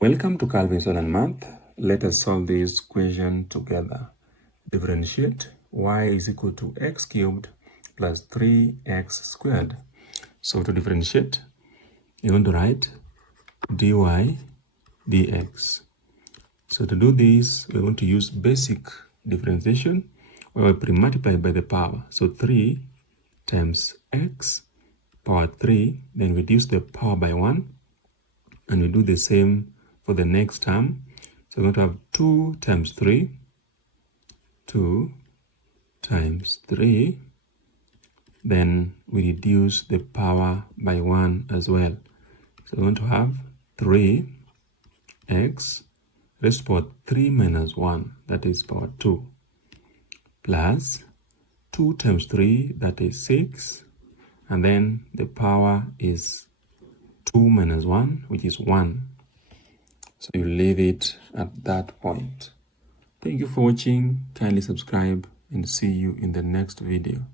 Welcome to Calvinson and Math. Let us solve this equation together. Differentiate y is equal to x cubed plus 3x squared. So to differentiate, you want to write dy dx. So to do this, we want to use basic differentiation where we pre-multiply by the power. So 3 times x power 3, then reduce the power by 1, and we do the same for the next term. So we're going to have 2 times 3, 2 times 3, then we reduce the power by 1 as well. So we're going to have 3x raised to power 3 minus 1, that is power 2, plus 2 times 3, that is 6, and then the power is 2 minus 1, which is 1. So you leave it at that point. Thank you for watching. Kindly subscribe and see you in the next video.